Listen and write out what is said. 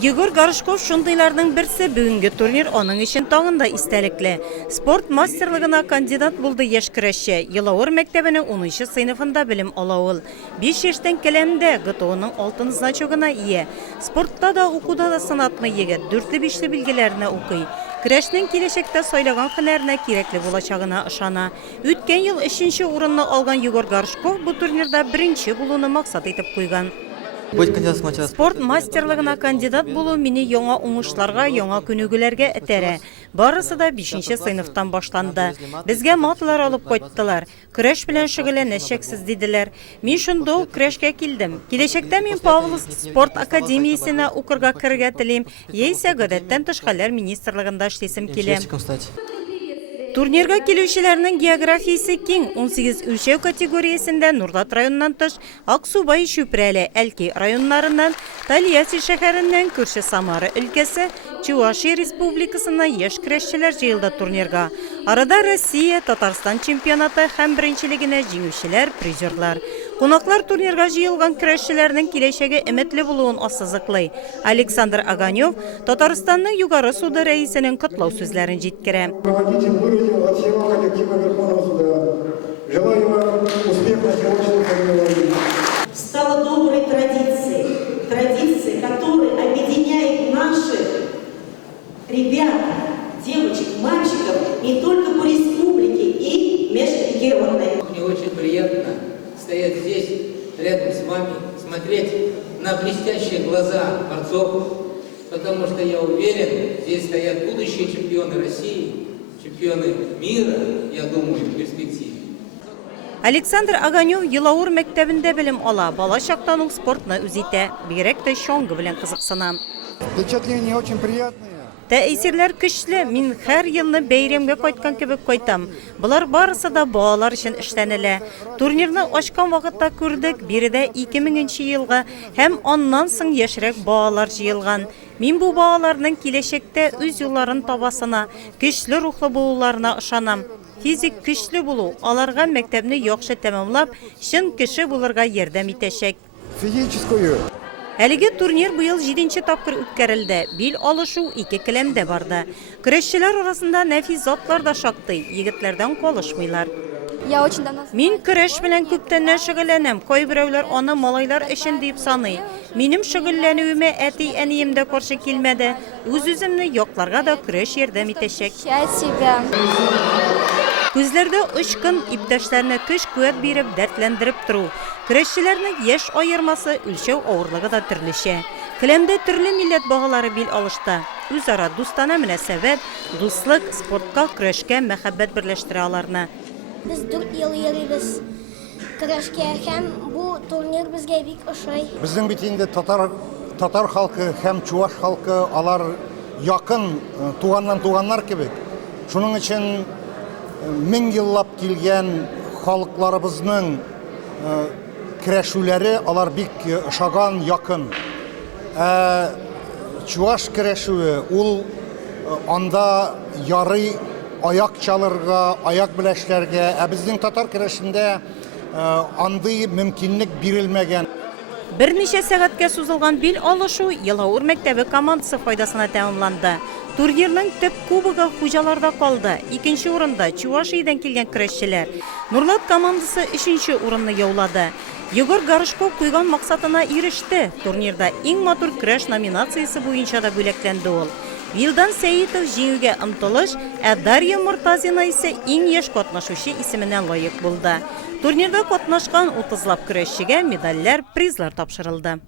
Егор Горшков шундыйларның берсе бүгенге турнир аның өчен тагында истәлекле. Спорт мастерлыгына кандидат булды яшь көрәшче. Елауыр мәктәбенең 10-нчы сыйныфында белем ала ул. 5 яшьтән келәмдә ГТОның алтын значогына ия. Спортта да укуда да сынатмы егет, 4-5 билгеләрне укый. Көрәшнең киләчәктә сайлаган һөнәренә кирәкле булачагына ышана. Үткән ел 3-нче урынны алган Егор Горшков бу турнирда 1-нче булуны максат итеп куйган. Спорт мастерлыгына кандидат булу мине яңа уңышларга, яңа күнегүләргә этәрә. Барысы да 5-нче сыйныфтан башланды. Безгә матлар алып кайттылар. Көрәш белән шөгыльләнәчәксез диделәр. Мин шунда ук көрәшкә килдем. Киләчәктә мин Павловск спорт академиясенә укырга керергә телим, яисә гадәттән тыш хәлләр министрлыгында эшлисем килә. Турнирга килүчеләрнең географиясе киң. 18 үлчәү категориясендә Нурдат районыннан тыш, Аксубай, Шүпрәле, Әлки районнарыннан, Тольятти шәһәреннән күрше Самара өлкәсе, Чувашия республикасыннан яшь көрәшчеләр җыелды турнирга. Арада Россия, Татарстан чемпионаты һәм беренчелегенә җиңүчеләр, призерлар. Кунаклар турнирга җыелган көрәшчеләрнең киләчәге өметле булуын ассызыклый. Александр Оганев Татарстанның югары суды рәисенең котлау сүзләрен җиткерә. От всего коллектива Верховного суда. Желаю вам успеха на сегодняшнем соревновании. Стала доброй традицией, которая объединяет наших ребят, девочек, мальчиков не только по республике и межрегионной. Мне очень приятно стоять здесь, рядом с вами, смотреть на блестящие глаза борцов, потому что я уверен, здесь стоят будущие чемпионы России, чемпионы мира, я думаю, в перспективе. Александр Оганев Елауыр мәктәбендә белем ала. Бала чактан ук спортны үзитә. Бигрәк тә шоңгы белән кызыксына. Впечатления очень приятные. Тәэсирләр көчле. Мин һәр елны бәйрәмгә кайткан кебек кайтам. Булар барысы да балалар өчен эшләнелә. Турнирны ачкан вакытта күрдек, биредә 2000 елга һәм аннан соң яшьрәк балалар җыелган. Мин бу балаларның киләчәктә үз юлларын табасына, көчле рухлы булуларына ышанам. Физик көчле булу аларга мәктәпне яхшы тәмамлап, чын кеше булырга ярдәм итәчәк. Физическую. Әлеге турнир быел 7-нче тапкыр үткәрелде. Бил алышу 2 келәмдә барды. Көрәшчеләр арасында нәфис затлар да шактый, егетләрдән калышмыйлар. Мин көрәш белән күптәннән шөгыльләнәм. Кайберәүләр аны малайлар өчен дип саный. Минем шөгыльләнүемә әти-әнием дә каршы килмәде. Үз-үземне якларга да көрәш ярдәм итәчәк. Күзләрдә очкын иптәшләрне көч-куәт биреп, дәртләндереп тору. Көрәшчеләрнең яшь аермасы, үлчәү авырлыгы да төрлечә. Келәмдә төрле милләт багалары бил алышта. Үзара дустана мөнәсәбәт, дуслык, спортка, көрәшкә мәхәббәт берләштерә аларны. Biz 4 ел йөрибез көрәшкә һәм бу турнир безгә бик ошый. Безнең бит инде татар халкы һәм чуваш халкы алар якын туганнар кебек. Шуның өчен 1000 еллап килгән халыкларыбызның көрәшүләре алар бик ошаган, якын. Чуваш көрәшүе ул анда ярый аяк чалырга, аяк беләшләргә, безнең татар көрәшендә андый мөмкинлек бирелмәгән. Берничә сәгатькә сузылган бил алышу Елауыр мәктәбе командасы файдасына тәмамланды. Турнирның төп кубогы хуҗаларда калды. 2нче урында Чувашиядән килгән көрәшчеләр. Нурлат командасы 3нче урынны яулады. Егор Горшков куйган максатына иреште. Турнирда иң матур көрәш номинациясе буенча да бүләкләнде ул. Вилдан Сәйтов җиңүгә омтылыш, Дарья Муртазина исә иң яшь катнашучы исеменә лаек булды. Турнирда катнашкан 30лап көрәшчегә медальләр, призлар тапшырылды.